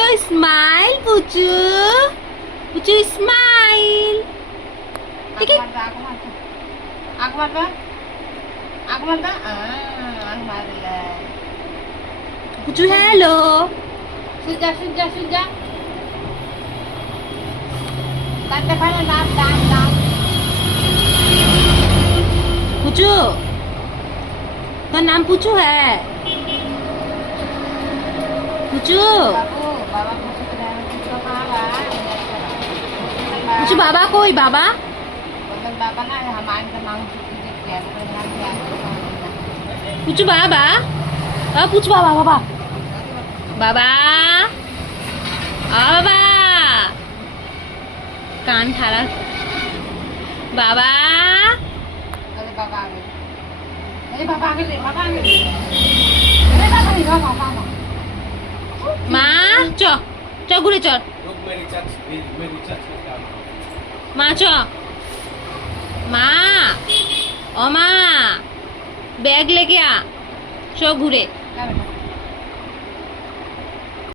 So smile, Puchu. Puchu, smile. ठीक है. आग मार ले. Puchu, hello. सुजा. दांत पाहिजे दांत. पुचू, का नाम पुचू है. पुचू, बाबा पुचू कहाँ पुचू बाबा कोई बाबा. बाबा ना हमारे तो मांग पुचू बाबा. पुचू बाबा बाबा. बाबा. बाबा. कान थारा. बाबा. মা চ ঘুরে চল. মা চ. মা ও মা ব্যাগ লেগে আ চ ঘুরে.